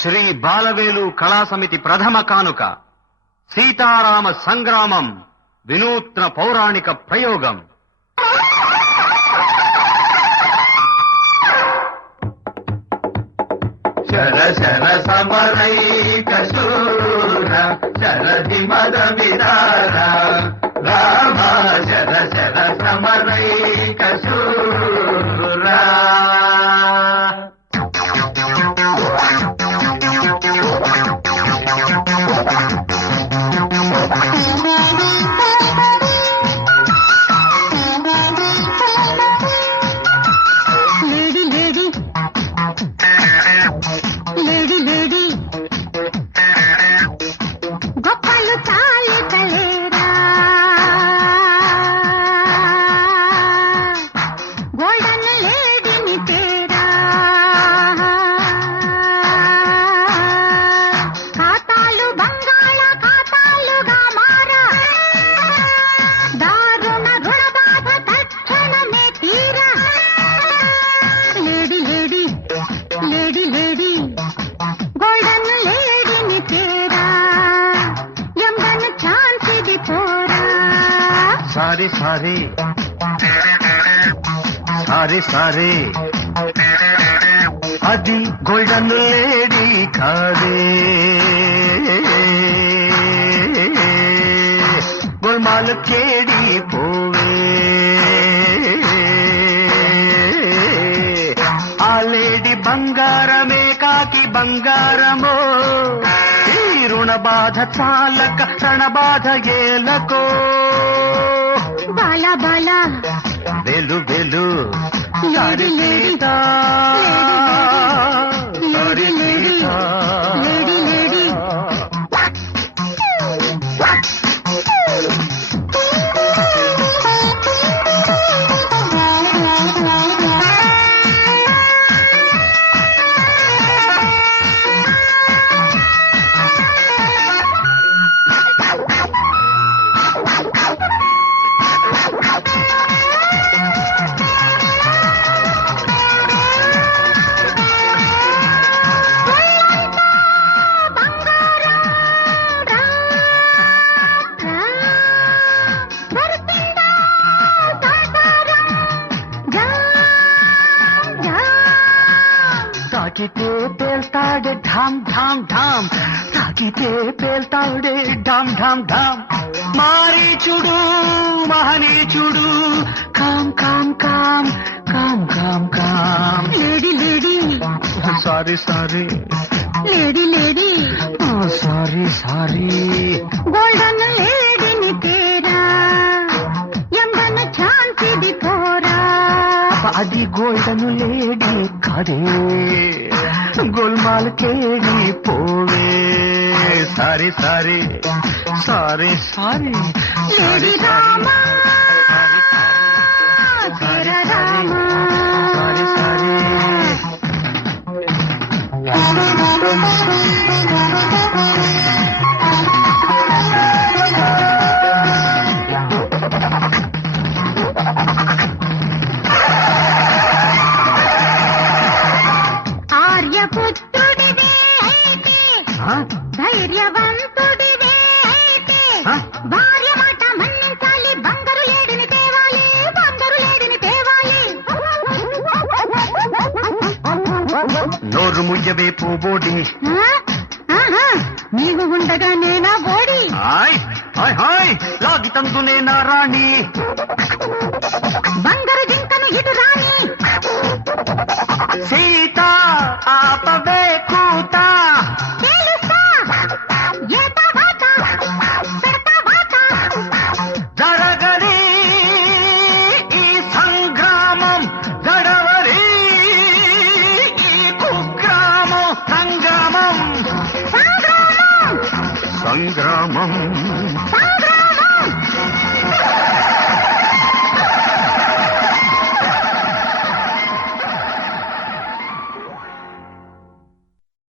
శ్రీ బాలవేలు కళా సమితి ప్రథమ కానుక సీతారామ సంగ్రామం వినూత్న పౌరాణిక ప్రయోగం. శర శర సమరైక శూర శరధి మద విదార రామ శర శర సమరైక శూర. సారీ సారీ సారీ సారీ అది గోల్డెన్ లేడీ కాదే, గోల్మాల్ కేడి పోవే. ఆ లేడీ బంగారమే కాకి బంగారమో, ఈ రుణ బాధ చాలక రణబాధ ఏలకో. బాలా బాలా వెలు వెలు lady lady lady lady lady lady. తాకితే పేల్తాడే ఢామ్ ఢామ్ ఢామ్, తాకితే పేల్తాడే ఢామ్ ఢామ్ ఢామ్. మారీచుడు మహనీచుడు కామ్ కామ్ కామ్ కామ్ కామ్ కామ్. Lady lady sorry sorry lady lady sorry sorry. Golden లేడీని తేరా ఎంబన ఛాన్సిది పోరా. అది గోల్డెన్ లేడీ కాదే, గోల్మాల్ కేడి పోవే. Sorry sorry sorry sorry lady Rama తెర రామా. Sorry sorry. ఆర్యపుత్రుడివే అయితే ధైర్యవంతుడివే అయితే భార్య మాట మన్నించాలి. బంగారు లేడిని తేవాలి, బంగారు లేడిని తేవాలి. నోరు ముయ్యవే పోబోడి, నీవు ఉండగా నేనా బోడి. హాయ్ హాయ్ హాయ్ లాగి తందునే నా రాణి. బంగారు జింకను ఇటు రాని. సీత ఆపవే కూత, తేలుస్తా ఏత వాత పెడతా వాత. జరగని ఈ సంగ్రామం గడవరి ఈ కుగ్రామం. సంగ్రామం సంగ్రామం సంగ్రామం